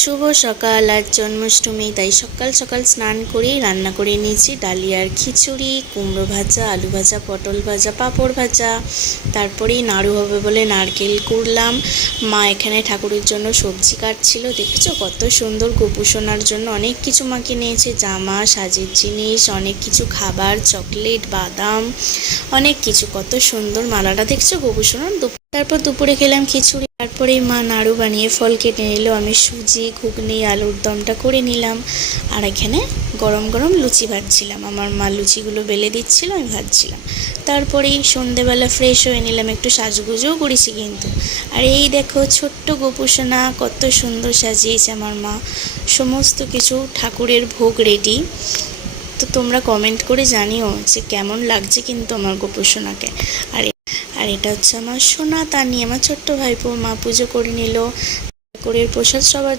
শুভ সকাল। আজ জন্মাষ্টমী, তাই সকাল সকাল স্নান করেই রান্না করে নিয়েছি ডালিয়ার খিচুড়ি, কুমড়ো ভাজা, আলু ভাজা, পটল ভাজা, পাঁপড় ভাজা। তারপরেই নাড়ু হবে বলে নারকেল কুড়লাম। মা এখানে ঠাকুরের জন্য সবজি কাটছিল। দেখেছো কত সুন্দর, গোপুসোনার জন্য অনেক কিছু মাকে নিয়েছে, জামা, সাজের জিনিস, অনেক কিছু খাবার, চকলেট, বাদাম, অনেক কিছু। কত সুন্দর মালাটা দেখছো গোপুসোনার। তারপর দুপুরে খেলাম খিচুড়ি। তারপরেই মা নাড়ু বানিয়ে ফল কেটে নিল। আমি সুজি, ঘুগনি, আলুর দমটা করে নিলাম। আর এখানে গরম গরম লুচি ভাজছিলাম। আমার মা লুচিগুলো বেলে দিচ্ছিল, আমি ভাজছিলাম। তারপরেই সন্ধেবেলা ফ্রেশ হয়ে নিলাম, একটু সাজগুজও করেছি কিন্তু। আর এই দেখো ছোট্ট গোপুসোনা, কত সুন্দর সাজিয়েছে আমার মা। সমস্ত কিছু ঠাকুরের ভোগ রেডি। তো তোমরা কমেন্ট করে জানিও যে কেমন লাগছে কিন্তু আমার গোপুসোনাকে। আর আর এটা হচ্ছে আমার সোনা তানি, আমার ছোট্ট ভাইপো। মা পুজো করে নিল, ঠাকুরের প্রসাদ সবার